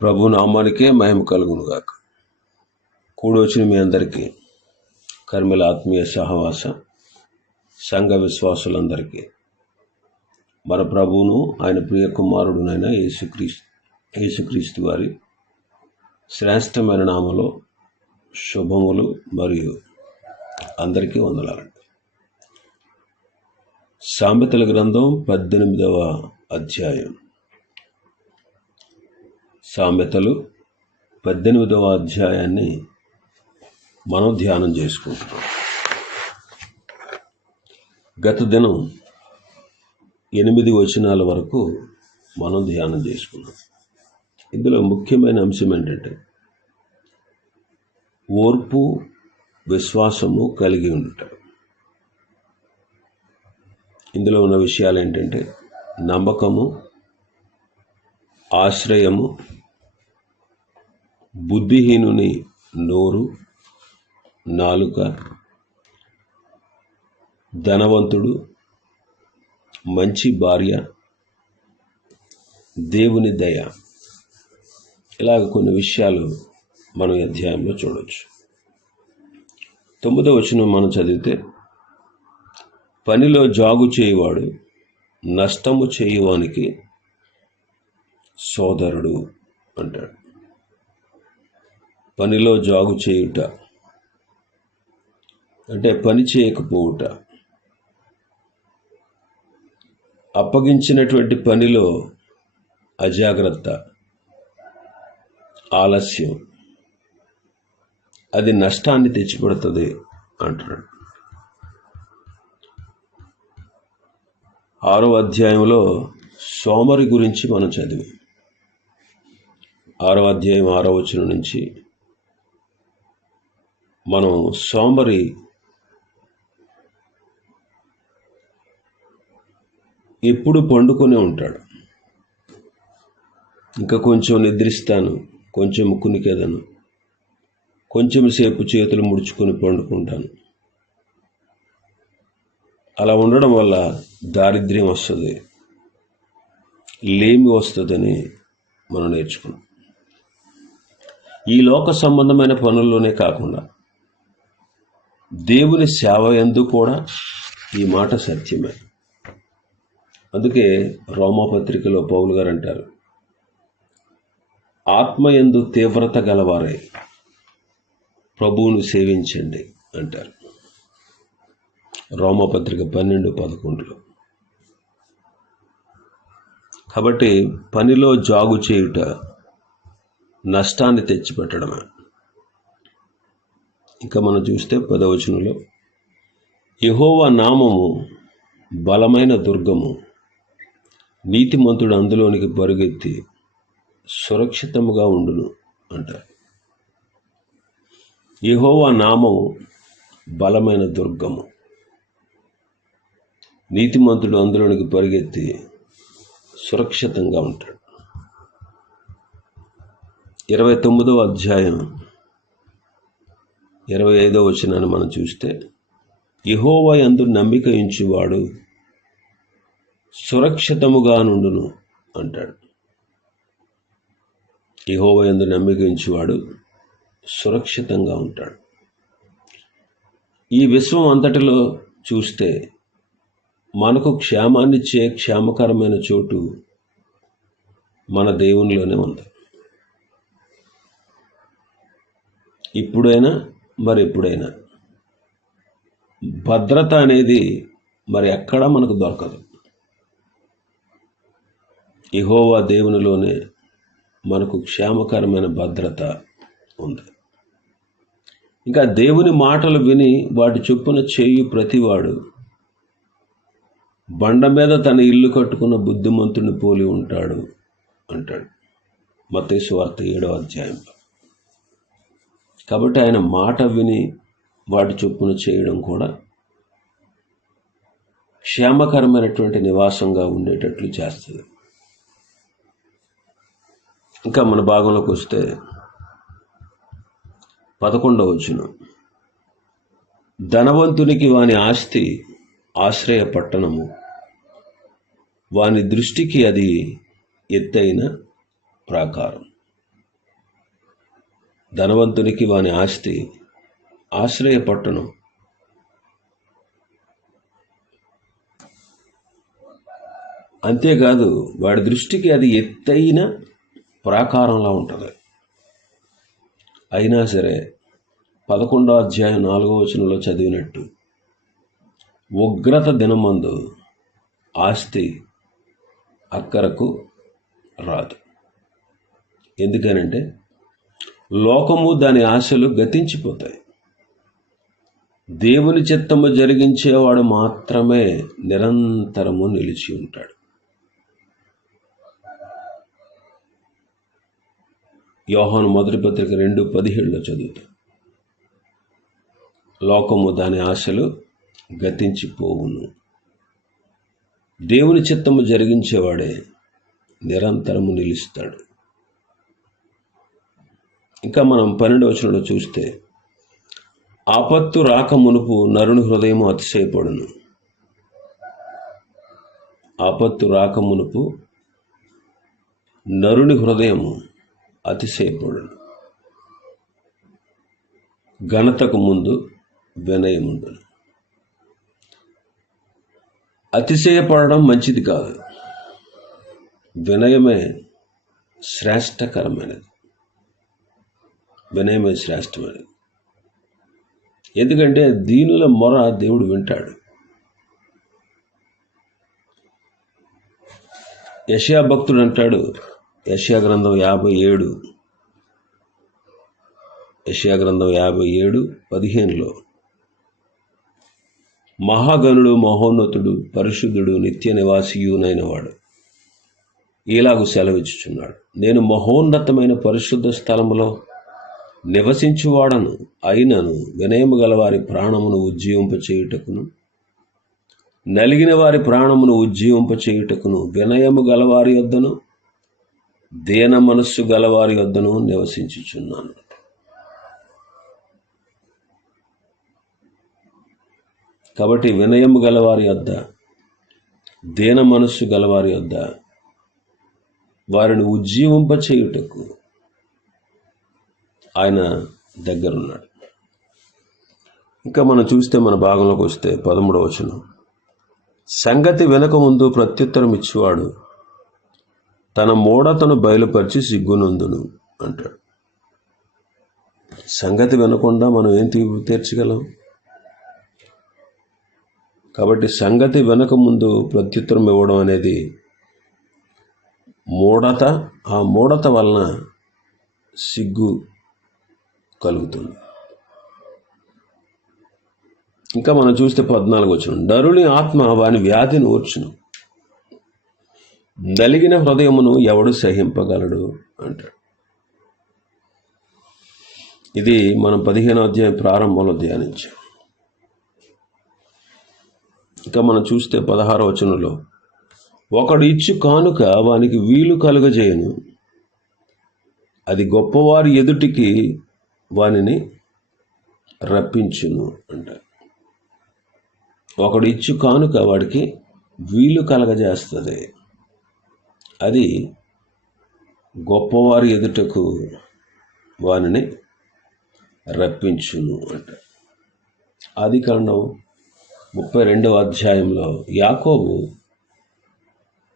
ప్రభు నామానికే మహిమ కలుగును గాక కూడొచ్చిన మీ అందరికీ కర్మిల ఆత్మీయ సహవాస సంఘ విశ్వాసులందరికీ. మన ప్రభువును ఆయన ప్రియ కుమారుడునైన యేసుక్రీస్తు యేసుక్రీస్తు వారి శ్రేష్టమైన నామలో శుభములు మరియు అందరికీ వందలాలండి సామెతల గ్రంథం పద్దెనిమిదవ అధ్యాయం. సామెతలు పద్దెనిమిదవ అధ్యాయాన్ని మనం ధ్యానం చేసుకుంటున్నాం. గత దినం ఎనిమిది వచనాల వరకు మనం ధ్యానం చేసుకున్నాం. ఇందులో ముఖ్యమైన అంశం ఏంటంటే ఓర్పు విశ్వాసము కలిగి ఉండటం. ఇందులో ఉన్న విషయాలు ఏంటంటే నమ్మకము ఆశ్రయము బుద్ధిహీనుని నోరు నాలుక ధనవంతుడు మంచి భార్య దేవుని దయ. ఇలాగ కొన్ని విషయాలు మనం ఈ అధ్యాయంలో చూడవచ్చు తొమ్మిదో వచనం మనం చదివితే పనిలో జాగు చేయవాడు నష్టము చేయవానికి సోదరుడు అంటాడు. పనిలో జాగు చేయుట. అంటే పని చేయకపోవుట. అప్పగించినటువంటి పనిలో అజాగ్రత్త ఆలస్యం. అది నష్టాన్ని తెచ్చిపెడుతుంది అంటున్నాడు. ఆరో అధ్యాయంలో సోమరి గురించి మనం చదివి. ఆరో అధ్యాయం ఆరో వచనం నుంచి మనం సోమరి ఎప్పుడు పండుకొని ఉంటాడు. ఇంకా కొంచెం నిద్రిస్తాను కొంచెం కునికెదను కొంచెం సేపు చేతులు ముడుచుకొని పండుకుంటాను. అలా ఉండడం వల్ల దారిద్ర్యం వస్తుంది లేమి వస్తుందని మనం నేర్చుకున్నాం. ఈ లోక సంబంధమైన పనుల్లోనే కాకుండా దేవుని సేవ ఎందు కూడా ఈ మాట సత్యమే. అందుకే రోమపత్రికలో పౌలు గారు అంటారు ఆత్మయందు తీవ్రత గలవారై ప్రభువును సేవించండి అంటారు. రోమపత్రిక పన్నెండు పదకొండులో కాబట్టి పనిలో జాగు చేయుట నష్టాన్ని తెచ్చిపెట్టడమే. ఇంకా మనం చూస్తే పదవచనంలో యహోవ నామము బలమైన దుర్గము నీతిమంతుడు అందులోనికి పరుగెత్తి సురక్షితముగా ఉండును అంటారు యహోవా నామము బలమైన దుర్గము నీతిమంతుడు అందులోనికి పరిగెత్తి సురక్షితంగా ఉంటాడు. ఇరవై తొమ్మిదవ అధ్యాయం ఇరవై ఐదో వచనాన్ని మనం చూస్తే యహోవా యందు నమ్మిక ఇంచువాడు సురక్షితముగా నుండును అంటాడు. యహోవా యందు నమ్మిక ఇంచువాడు సురక్షితంగా ఉంటాడు. ఈ విశ్వం అంతటిలో చూస్తే మనకు క్షేమాన్నిచ్చే క్షేమకరమైన చోటు మన దేవునిలోనే ఉంది. ఇప్పుడైనా మరి ఎప్పుడైనా. భద్రత అనేది మరి ఎక్కడా మనకు దొరకదు. ఇహోవా దేవునిలోనే మనకు క్షేమకరమైన భద్రత ఉంది. ఇంకా దేవుని మాటలు విని వాటి చొప్పున చేయు ప్రతివాడు బండ మీద తన ఇల్లు కట్టుకున్న బుద్ధిమంతుని పోలి ఉంటాడు అంటాడు. మతేశ్వార్త ఏడవ అధ్యాయంలో. కాబట్టి ఆయన మాట విని వాటి చొప్పున చేయడం కూడా క్షేమకరమైనటువంటి నివాసంగా ఉండేటట్లు చేస్తుంది. ఇంకా మన భాగంలోకి వస్తే పదకొండవ వచ్చిన ధనవంతునికి వాని ఆస్తి ఆశ్రయ పట్టణము. వాని దృష్టికి అది ఎత్తైన ప్రాకారం. ధనవంతునికి వాని ఆస్తి ఆశ్రయ పట్టును అంతేకాదు వాడి దృష్టికి అది ఎత్తైన ప్రాకారంలా ఉంటుంది. అయినా సరే పదకొండో అధ్యాయం నాలుగో వచనంలో చదివినట్టు ఉగ్రత దినమందు ఆస్తి అక్కరకు రాదు. ఎందుకనంటే లోకము దాని ఆశలు గతించిపోతాయి. దేవుని చిత్తము జరిగించేవాడు మాత్రమే నిరంతరము నిలిచి ఉంటాడు. యోహాను మొదటి పత్రిక రెండు పదిహేడులో చదువుతాం. లోకము దాని ఆశలు గతించిపోవును. దేవుని చిత్తము జరిగించేవాడే నిరంతరము నిలుస్తాడు. ఇంకా మనం పన్నెండు వచనంలో చూస్తే ఆపత్తు రాక మునుపు నరుని హృదయం అతిశయపడును. ఆపత్తు రాక మునుపు నరుని హృదయము అతిశయపడును. ఘనతకు ముందు వినయముండును. అతిశయపడడం మంచిది కాదు. వినయమే శ్రేష్టకరమైనది. వినయమే శ్రేష్టమని ఎందుకంటే దీనుల మొర దేవుడు వింటాడు. యషయా భక్తుడు అంటాడు యషయా గ్రంథం యాభై ఏడు యషయా గ్రంథం యాభై ఏడు పదిహేనులో మహాగనుడు మహోన్నతుడు పరిశుద్ధుడు నిత్య నివాసియునైనవాడు వాడు ఇలాగు సెలవిచ్చుచున్నాడు. నేను మహోన్నతమైన పరిశుద్ధ స్థలములో నివసించువాడను అయినను వినయము గల వారి ప్రాణమును ఉజ్జీవింపచేయుటకును నలిగిన వారి ప్రాణమును ఉజ్జీవింపచేయుటకును వినయము గలవారి వద్దను దేన మనస్సు గలవారి వద్దను నివసించుచున్నాను. కాబట్టి వినయము గలవారి వద్ద దేన మనస్సు గలవారి వద్ద వారిని ఉజ్జీవింపచేయుటకు ఆయన దగ్గరున్నాడు. ఇంకా మనం చూస్తే మన భాగంలోకి వస్తే పదమూడవ వచనం. సంగతి వెనక ముందు ప్రత్యుత్తరం ఇచ్చేవాడు తన మూఢతను బయలుపరిచి సిగ్గునందును అంటాడు. సంగతి వినకుండా మనం ఏం తీ తీర్చగలం? కాబట్టి సంగతి వెనక ముందు ప్రత్యుత్తరం ఇవ్వడం అనేది మూఢత ఆ మూఢత వలన సిగ్గు కలుగుతుంది. ఇంకా మనం చూస్తే పద్నాలుగు వచ్చిన నరుని ఆత్మ వాని వ్యాధిని ఓర్చును నలిగిన హృదయమును ఎవడు సహింపగలడు? అంటాడు. ఇది మనం పదిహేనో అధ్యాయం ప్రారంభంలో ధ్యానించాం. ఇంకా మనం చూస్తే పదహారో వచనంలో ఒకడు ఇచ్చు కానుక వానికి వీలు కలుగజేయను. అది గొప్పవారి ఎదుటికి వానిని రప్పించును అంట. ఒకడు ఇచ్చు కానుక వాడికి వీలు కలగజేస్తుంది. అది గొప్పవారి ఎదుటకు వానిని రప్పించును అంట. ఆది కాండం ముప్పై రెండవ అధ్యాయంలో యాకోబు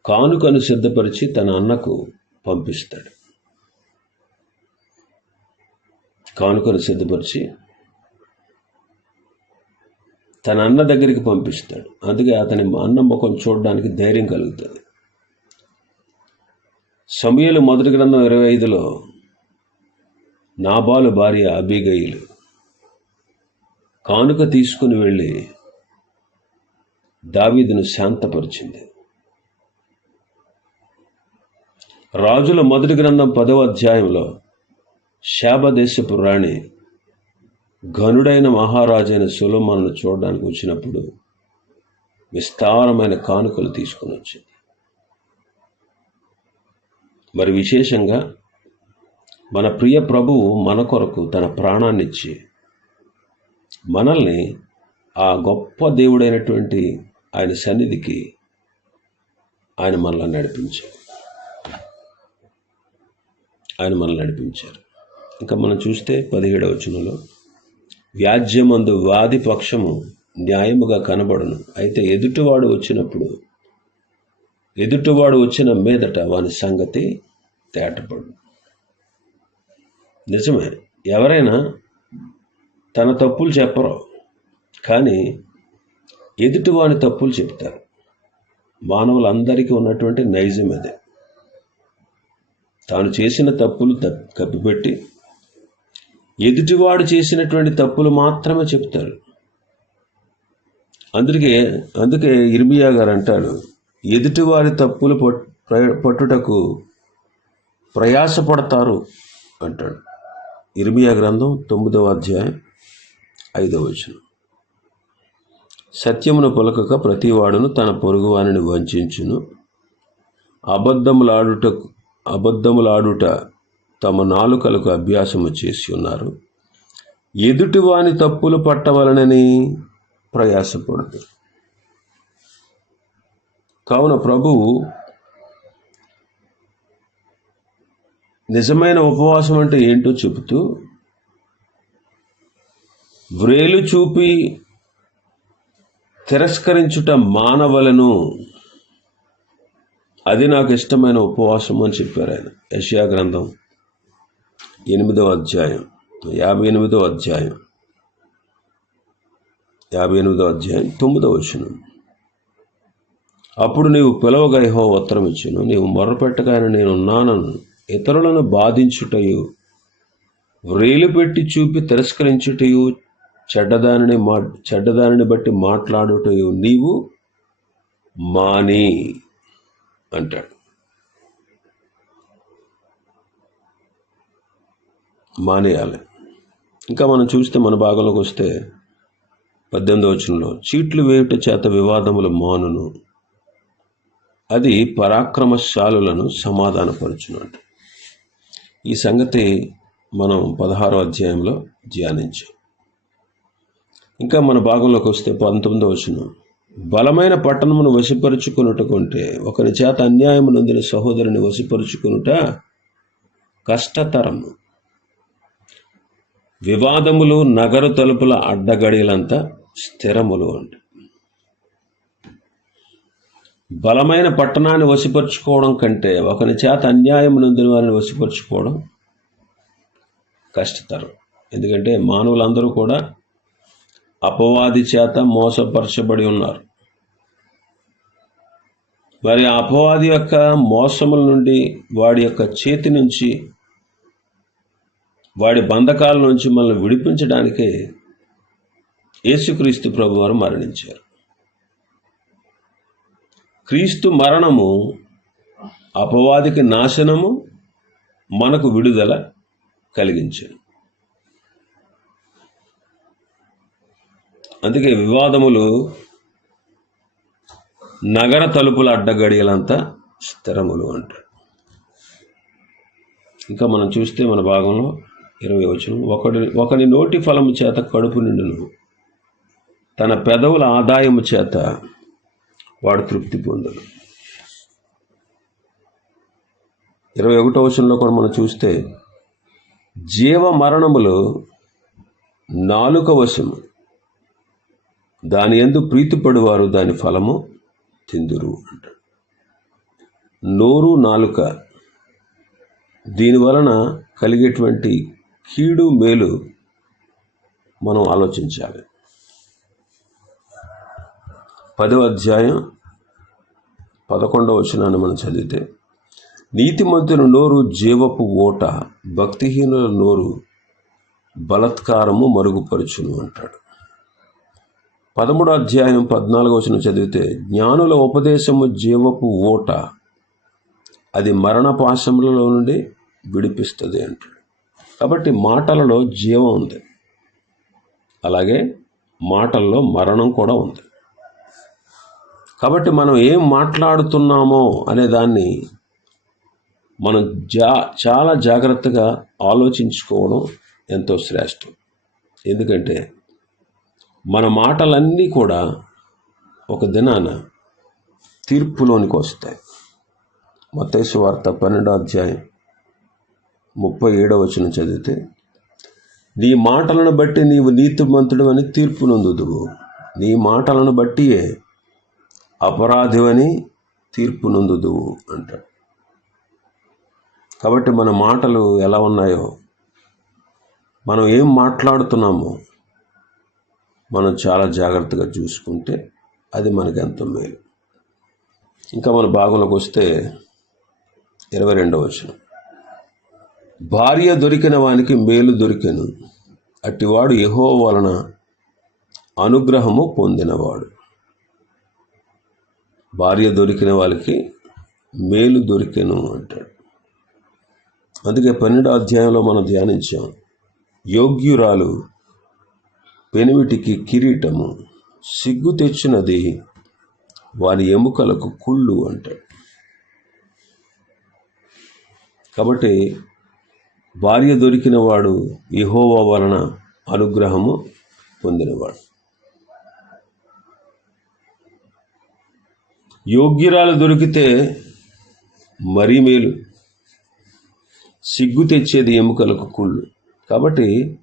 కానుకను సిద్ధపరిచి తన అన్నకు పంపిస్తాడు. కానుకను సిద్ధపరిచి తన అన్న దగ్గరికి పంపిస్తాడు. అందుకే అతని అన్న ముఖం చూడడానికి ధైర్యం కలుగుతుంది. సమయలు మొదటి గ్రంథం ఇరవై ఐదులో నాబాలు భార్య అబిగయిలు కానుక తీసుకుని వెళ్ళి దావీదును శాంతపరిచింది. రాజుల మొదటి గ్రంథం పదవ అధ్యాయంలో శాబదేశపు రాణి ఘనుడైన మహారాజైన సులోమాను చూడడానికి వచ్చినప్పుడు విస్తారమైన కానుకలు తీసుకుని వచ్చింది. మరి విశేషంగా మన ప్రియ ప్రభువు మన కొరకు తన ప్రాణాన్నిచ్చి మనల్ని ఆ గొప్ప దేవుడైనటువంటి ఆయన సన్నిధికి ఆయన మనల్ని నడిపించారు ఆయన మనల్ని నడిపించారు. ఇంకా మనం చూస్తే పదిహేడవ వచనంలో వ్యాజ్యమందు వాది పక్షము న్యాయముగా కనబడును. అయితే ఎదుటివాడు వచ్చినప్పుడు ఎదుటివాడు వచ్చిన మీదట వాని సంగతి తేటపడు. నిజమే ఎవరైనా తన తప్పులు చెప్పరు కానీ ఎదుటివాని తప్పులు చెప్తారు. మానవులందరికీ ఉన్నటువంటి నైజం అదే. తాను చేసిన తప్పులు తప్పు కప్పిపెట్టి ఎదుటివాడు చేసినటువంటి తప్పులు మాత్రమే చెప్తారు. అందుకే అందుకే ఇర్మియా గారు అంటాడు ఎదుటివారి తప్పులు ప్ర- పట్టుటకు ప్రయాసపడతారు అంటాడు. ఇర్మియా గ్రంథం తొమ్మిదవ అధ్యాయం ఐదవ వచనం. సత్యమును పలకక ప్రతివాడును తన పొరుగువానిని వంచును అబద్ధములాడుటకు అబద్ధములాడుట తమ నాలుకలకు అభ్యాసము చేసి ఉన్నారు. ఎదుటివాని తప్పులు పట్టవలనని ప్రయాసపడదు కావున ప్రభువు నిజమైన ఉపవాసం అంటే ఏంటో చెబుతూ వ్రేలు చూపి తిరస్కరించుట మానవలను అది నాకు ఇష్టమైన ఉపవాసం అని చెప్పారు ఆయన. యషియా గ్రంథం ఎనిమిదవ అధ్యాయం. యాభై ఎనిమిదవ అధ్యాయం. యాభై ఎనిమిదవ అధ్యాయం తొమ్మిదవ వచనం. అప్పుడు నీవు పిలవగా యెహోవా ఉత్తరం ఇచ్చాను నీవు మొర్రపెట్టగానే నేను ఉన్నానను ఇతరులను బాధించుటయు వ్రేలు పెట్టి చూపి తిరస్కరించుటయు చెడ్డదానిని మా చెడ్డదానిని బట్టి మాట్లాడుటయు నీవు మాని అంటాడు. మానేయాలి. ఇంకా మనం చూస్తే మన భాగంలోకి వస్తే పద్దెనిమిది వచనంలో చీట్లు వేయుట చేత వివాదములు మానును. అది పరాక్రమశాలులను సమాధానపరచును అంట ఈ సంగతి మనం పదహారో అధ్యాయంలో ధ్యానించాం. ఇంకా మన భాగంలోకి వస్తే పంతొమ్మిదో వచనం బలమైన పట్టణమును వశపరుచుకున్నట్టుకుంటే ఒకరి చేత అన్యాయము నొందిన సహోదరుని వశపరుచుకునుట కష్టతరము. వివాదములు నగరు తలుపుల అడ్డగడిలంతా స్థిరములు అంట. బలమైన పట్టణాన్ని వసిపరుచుకోవడం కంటే ఒకరి చేత అన్యాయం నొందిన వారిని వసిపరుచుకోవడం కష్టతరం. ఎందుకంటే మానవులందరూ కూడా అపవాది చేత మోసపరచబడి ఉన్నారు. మరి అపవాది యొక్క మోసముల నుండి వాడి యొక్క చేతి నుంచి వాడి బంధకాల నుంచి మనల్ని విడిపించడానికే యేసుక్రీస్తు ప్రభు వారు మరణించారు. క్రీస్తు మరణము అపవాదికి నాశనము మనకు విడుదల కలిగించాడు. అందుకే వివాదములు నగర తలుపుల అడ్డగడియలంతా స్థిరములు అంటారు. ఇంకా మనం చూస్తే మన భాగంలో ఇరవై వచనం. ఒకడి ఒకని నోటి ఫలము చేత కడుపు నిండును. తన పెదవుల ఆదాయము చేత వాడు తృప్తి పొందడు ఇరవై ఒకటో వచనంలో కూడా మనం చూస్తే జీవ మరణములు నాలుక వశము. దాని ఎందు ప్రీతిపడువారు దాని ఫలము తిందురు అంటాడు నోరు నాలుక. దీని వలన కలిగేటువంటి కీడు మేలు మనం ఆలోచించాలి. పదవ అధ్యాయం పదకొండవ వచనాన్ని మనం చదివితే నీతిమంతుల నోరు జీవపు ఓట భక్తిహీనుల నోరు బలత్కారము మరుగుపరుచును అంటాడు. పదమూడో అధ్యాయం పద్నాలుగో వచనం చదివితే జ్ఞానుల ఉపదేశము జీవపు ఓట అది మరణ పాశములలో నుండి విడిపిస్తుంది అంటాడు. కాబట్టి మాటలలో జీవం ఉంది. అలాగే మాటల్లో మరణం కూడా ఉంది. కాబట్టి మనం ఏం మాట్లాడుతున్నామో అనే దాన్ని మనం జా చాలా జాగ్రత్తగా ఆలోచించుకోవడం ఎంతో శ్రేష్టం. ఎందుకంటే మన మాటలన్నీ కూడా ఒక దినాన తీర్పులోనికి వస్తాయి. మతేశ్వార్త పన్నెండో అధ్యాయం ముప్పై ఏడవ వచనం చదివితే నీ మాటలను బట్టి నీవు నీతిమంతుడు అని తీర్పు నొందుదువు. నీ మాటలను బట్టియే అపరాధివని తీర్పు నొందుదువు అంటాడు. కాబట్టి మన మాటలు ఎలా ఉన్నాయో మనం ఏం మాట్లాడుతున్నామో మనం చాలా జాగ్రత్తగా చూసుకుంటే అది మనకి ఎంతో మేలు. ఇంకా మన భాగంలోకి వస్తే ఇరవై రెండవ వచనం. భార్య దొరికిన వానికి మేలు దొరికెను. అట్టివాడు యహో వలన అనుగ్రహము పొందినవాడు. భార్య దొరికిన వాళ్ళకి మేలు దొరికెను అంటాడు. అందుకే పన్నెండో అధ్యాయంలో మనం ధ్యానించాం యోగ్యురాలు పెనివిటికి కిరీటము సిగ్గు తెచ్చినది వారి ఎముకలకు కుళ్ళు అంటాడు. కాబట్టి భార్య దొరికిన వాడు యహోవా వలన అనుగ్రహము పొందినవాడు. యోగ్యురాలు దొరికితే మరీ మేలు. సిగ్గు తెచ్చేది ఎముకలకు కుళ్ళు. కాబట్టి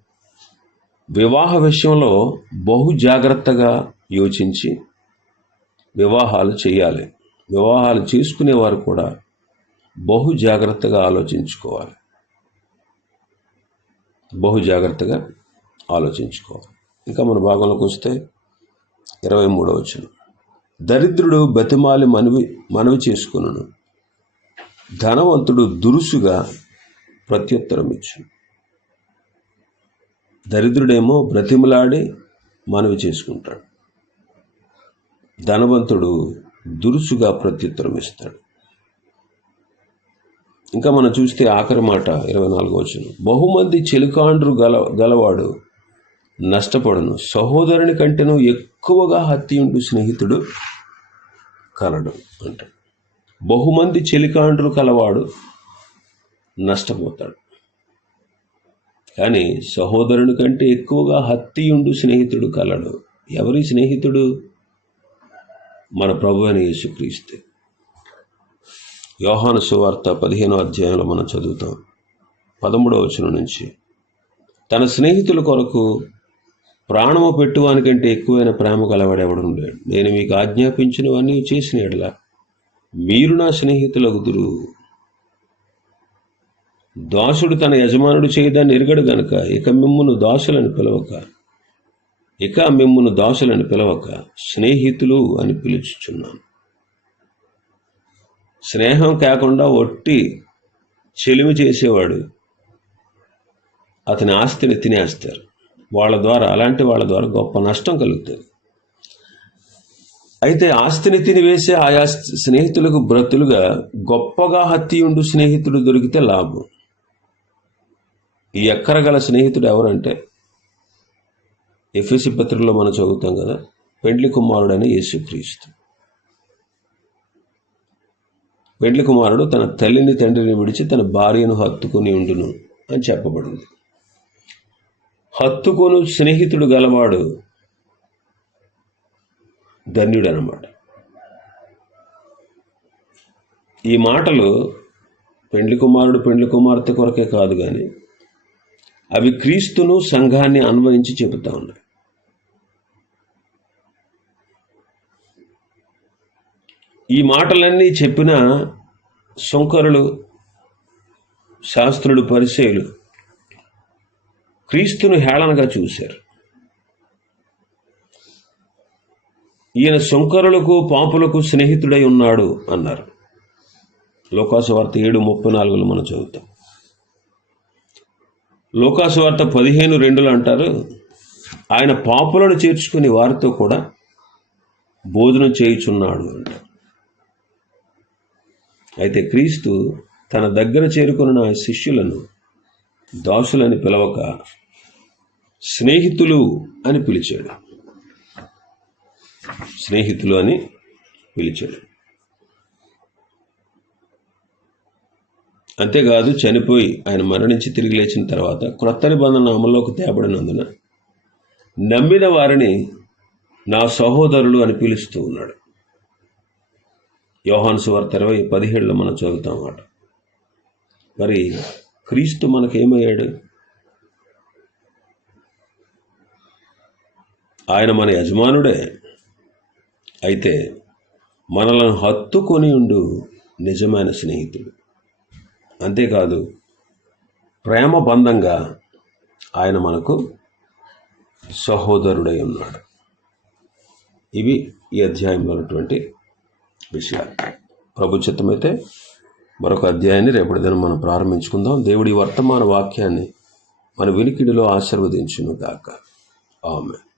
వివాహ విషయంలో బహు జాగ్రత్తగా యోచించి వివాహాలు చేయాలి. వివాహాలు చేసుకునేవారు కూడా బహు జాగ్రత్తగా ఆలోచించుకోవాలి. బహు జాగ్రత్తగా ఆలోచించుకోవాలి. ఇంకా మన భాగంలోకి వస్తే ఇరవై మూడో వచ్చిన దరిద్రుడు బతిమాలి మనవి మనవి చేసుకును ధనవంతుడు దురుసుగా ప్రత్యుత్తరం ఇచ్చు దరిద్రుడేమో బ్రతిమలాడి మనవి చేసుకుంటాడు. ధనవంతుడు దురుసుగా ప్రత్యుత్తరం ఇస్తాడు. ఇంకా మనం చూస్తే ఆఖరి మాట ఇరవై నాలుగు వచ్చిన బహుమంది చెలికాండ్రు గల గలవాడు నష్టపడును. సహోదరుని కంటేను ఎక్కువగా హత్యుండు స్నేహితుడు కలడు అంటే. బహుమంది చెలికాండ్రు కలవాడు నష్టపోతాడు. కానీ సహోదరుని కంటే ఎక్కువగా హత్యుండు స్నేహితుడు కలడు. ఎవరి స్నేహితుడు? మన ప్రభు అని యేసుక్రీస్తే. యోహాను సువార్త పదిహేనో అధ్యాయంలో మనం చదువుతాం. పదమూడవ వచనం నుంచి. తన స్నేహితుల కొరకు ప్రాణము పెట్టువానికంటే ఎక్కువైన ప్రేమ గలవాడెవడం ఉండేడు నేను మీకు ఆజ్ఞాపించినవన్నీ చేసిన ఎడలా మీరు నా స్నేహితులగుదురు. దాసుడు తన యజమానుడు చేయదాన్ని ఎరగడు గనుక ఇక మిమ్మును దాసులను పిలవక ఇక మిమ్మును దాసులను పిలవక స్నేహితులు అని పిలుచుచున్నాను. స్నేహం కాకుండా ఒట్టి చెలిమి చేసేవాడు. అతని ఆస్తిని తినేస్తారు. వాళ్ళ ద్వారా అలాంటి వాళ్ళ ద్వారా గొప్ప నష్టం కలుగుతుంది. అయితే ఆస్తిని తినివేసే ఆయా స్నేహితులకు బ్రతులుగా గొప్పగా హత్యుండు స్నేహితుడు దొరికితే లాభం. ఈ ఎక్కరగల స్నేహితుడు ఎవరంటే ఎఫ్ఎసి పత్రికలో మనం చదువుతాం కదా పెండ్లి కుమారుడని యేసుక్రీస్తు. పెండ్లి కుమారుడు తన తల్లిని తండ్రిని విడిచి తన భార్యను హత్తుకుని ఉండును అని చెప్పబడింది. హత్తుకొను స్నేహితుడు గలవాడు ధన్యుడు అనమాట ఈ మాటలు పెండ్లి కుమారుడు పెండ్లి కుమార్తె కొరకే కాదు కానీ అవి క్రీస్తును సంఘాన్ని అన్వయించి చెబుతా ఉన్నాయి. ఈ మాటలన్నీ చెప్పిన శంకరులు శాస్త్రులు పరిచయులు క్రీస్తును హేళనగా చూశారు. ఈయన శంకరులకు పాపులకు స్నేహితుడై ఉన్నాడు అన్నారు. లోకాసువార్త ఏడు ముప్పై నాలుగులో మనం చదువుతాం. లోకాసువార్త పదిహేను రెండులో అంటారు ఆయన పాపులను చేర్చుకుని వారితో కూడా భోజనం చేయుచున్నాడు అంటారు. అయితే క్రీస్తు తన దగ్గర చేరుకున్న శిష్యులను దాసులని పిలవక స్నేహితులు అని పిలిచాడు. స్నేహితులు అని పిలిచాడు. అంతేకాదు చనిపోయి ఆయన మరణించి తిరిగి లేచిన తర్వాత క్రొత్త నిబంధన అమల్లోకి తేబడినందున నమ్మిన వారిని నా సహోదరులు అని పిలుస్తూ ఉన్నాడు. యోహాను సువార్త ఇరవై పదిహేడులో మనం చదువుతాం అన్నమాట. మరి క్రీస్తు మనకేమయ్యాడు? ఆయన మన యజమానుడే. అయితే మనలను హత్తుకొని ఉండు నిజమైన స్నేహితుడు. అంతేకాదు ప్రేమ బంధంగా ఆయన మనకు సహోదరుడై ఉన్నాడు. ఇవి ఈ అధ్యాయంలో ఉన్నటువంటి విషయాలు. ప్రభు చిత్తమైతే మరొక అధ్యాయాన్ని రేపటి దినం మనం ప్రారంభించుకుందాం. దేవుడి వర్తమాన వాక్యాన్ని మన వినికిడిలో ఆశీర్వదించును గాక. ఆమె